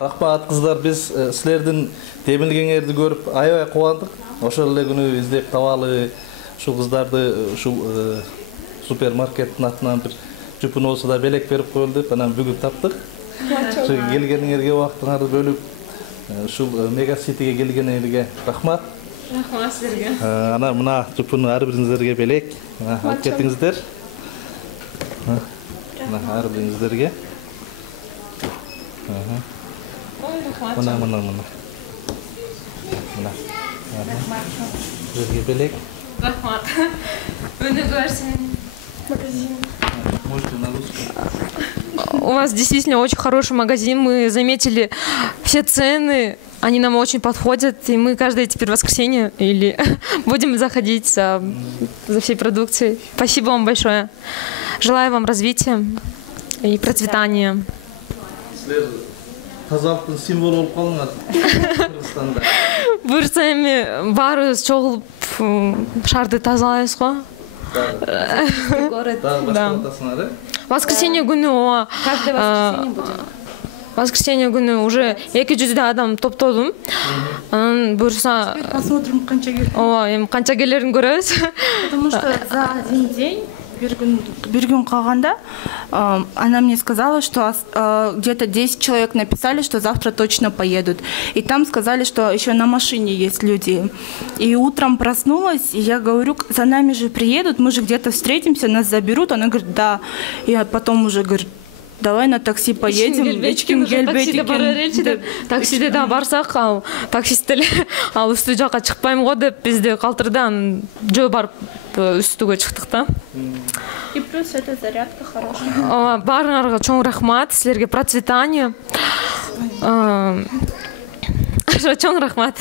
Рахмат кыздар, биз силердин темилгениңерди көрүп аябай кубандык. Ошол эле күнү издеп табалы ушул кыздарды ушул супермаркеттин атынан бир жупун болсо да белек берип коелу деп анан бүгүн таптык. Ошо келгениңерге убактыңарды бөлүп ушул Мега Ситиге келгениңерге рахмат. Рахмат силерге. Ана мына жупуну ар бириңиздерге белек. Алып кетиңиздер. Мына ар бириңиздерге. Мына. Силерге белек. Рахмат. Önü görsün. Можете на русском. У вас действительно очень хороший магазин. Мы заметили все цены. Они нам очень подходят. И мы каждое теперь воскресенье или будем заходить за всей продукцией. Спасибо вам большое. Желаю вам развития и процветания. Тазалыктын символу болуп калдыңар Кыргызстанда. Буюрса эми баарыбыз чогулуп шаарды тазалайбыз го. Воскресенье күнү Каждое воскресенье будет. Воскресенье күнү уже 200 адам топтодум. Анан буюрса Посмотрим, канча келет. ооба, эми канча келерин көрөбүз. Потому что за один день бир күн калганда она мне сказала, что где-то 10 человек написали, что завтра точно поедут. И там сказали, что еще на машине есть люди. И утром проснулась, и я говорю, за нами же приедут, мы же где-то встретимся, нас заберут. Она говорит, да. И потом уже говорит, давай на такси поедем. Таксиде да барсак, ал таксист эле ал үстү жакка чыкпайм го деп бизди калтырды, анан жөө барып үстүгө чыктык да. И плюс это зарядка хорошая. Баарыңарга чоң рахмат, силерге процветание. Чоң рахмат.